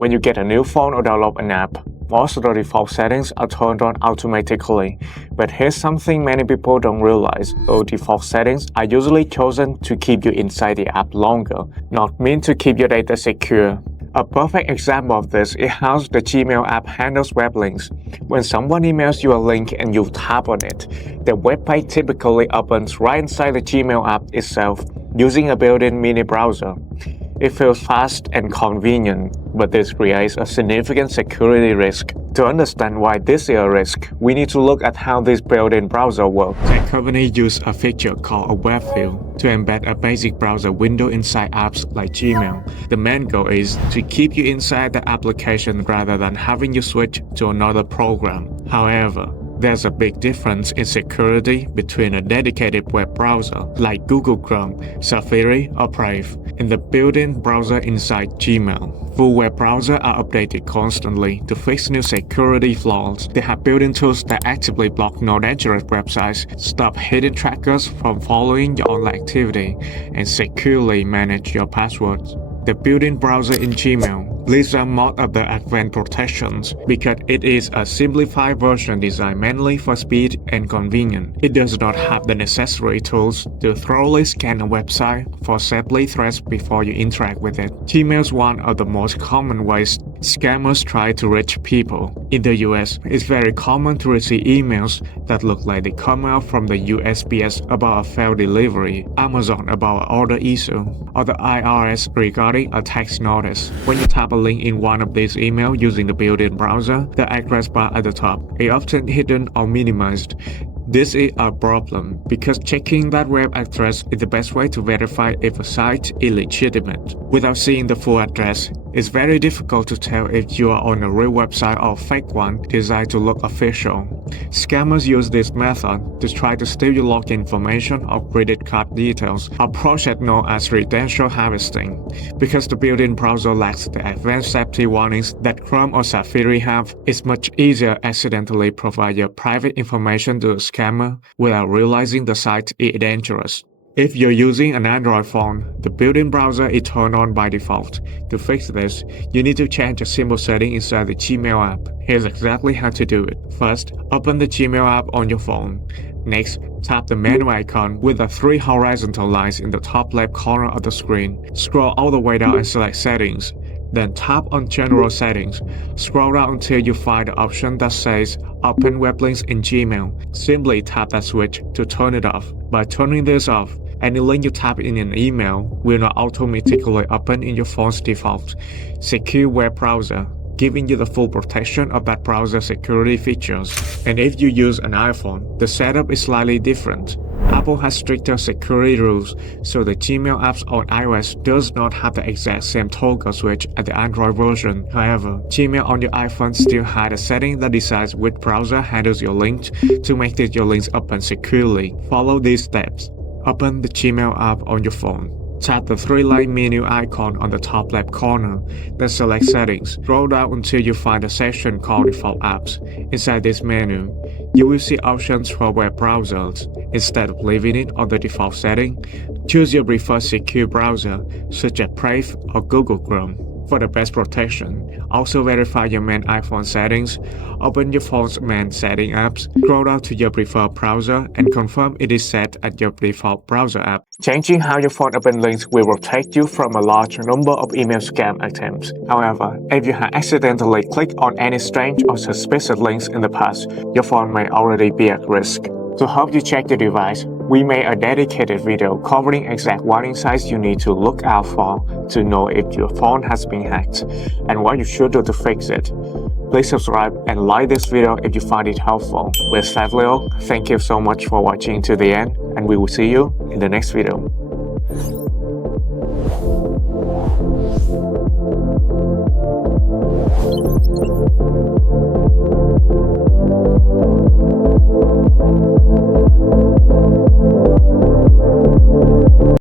When you get a new phone or download an app, most of the default settings are turned on automatically. But here's something many people don't realize. Those default settings are usually chosen to keep you inside the app longer, not meant to keep your data secure. A perfect example of this is how the Gmail app handles web links. When someone emails you a link and you tap on it, the web page typically opens right inside the Gmail app itself using a built-in mini browser. It feels fast and convenient, but this creates a significant security risk. To understand why this is a risk, we need to look at how this built-in browser works. Tech companies use a feature called a Webview to embed a basic browser window inside apps like Gmail. The main goal is to keep you inside the application rather than having you switch to another program. However, there's a big difference in security between a dedicated web browser like Google Chrome, Safari, or Brave, and the built-in browser inside Gmail. Full web browsers are updated constantly to fix new security flaws. They have built-in tools that actively block non-dangerous websites, stop hidden trackers from following your online activity, and securely manage your passwords. The built-in browser in Gmail leaves out most of the advanced protections because it is a simplified version designed mainly for speed and convenience. It does not have the necessary tools to thoroughly scan a website for safety threats before you interact with it. Gmail is one of the most common ways scammers try to reach people. In the US, it's very common to receive emails that look like they come out from the USPS about a failed delivery, Amazon about an order issue, or the IRS regarding a tax notice. When you tap a link in one of these emails using the built-in browser, the address bar at the top is often hidden or minimized. This is a problem because checking that web address is the best way to verify if a site is legitimate. Without seeing the full address, it's very difficult to tell if you are on a real website or a fake one designed to look official. Scammers use this method to try to steal your login information or credit card details, a process known as credential harvesting. Because the built-in browser lacks the advanced safety warnings that Chrome or Safari have, it's much easier to accidentally provide your private information to a scammer without realizing the site is dangerous. If you're using an Android phone, the built-in browser is turned on by default. To fix this, you need to change a simple setting inside the Gmail app. Here's exactly how to do it. First, open the Gmail app on your phone. Next, tap the menu icon with the 3 horizontal lines in the top left corner of the screen. Scroll all the way down and select Settings. Then tap on General Settings. Scroll down until you find the option that says Open Web Links in Gmail. Simply tap that switch to turn it off. By turning this off, any link you tap in an email will not automatically open in your phone's default secure web browser, giving you the full protection of that browser security features. And if you use an iPhone, the setup is slightly different. Apple has stricter security rules, so the Gmail apps on iOS does not have the exact same toggle switch as the Android version. However, Gmail on your iPhone still has a setting that decides which browser handles your links to make your links open securely. Follow these steps. Open the Gmail app on your phone. Tap the 3-line menu icon on the top left corner, then select Settings. Scroll down until you find a section called Default Apps. Inside this menu, you will see options for web browsers. Instead of leaving it on the default setting, choose your preferred secure browser, such as Brave or Google Chrome. For the best protection, also verify your main iPhone settings. Open your phone's main setting apps, scroll down to your preferred browser, and confirm it is set at your default browser app. Changing how your phone opens links will protect you from a large number of email scam attempts. However, if you have accidentally clicked on any strange or suspicious links in the past, your phone may already be at risk. To help you check your device, we made a dedicated video covering exact warning signs you need to look out for to know if your phone has been hacked and what you should do to fix it. Please subscribe and like this video if you find it helpful. With Safelyo, thank you so much for watching to the end, and we will see you in the next video.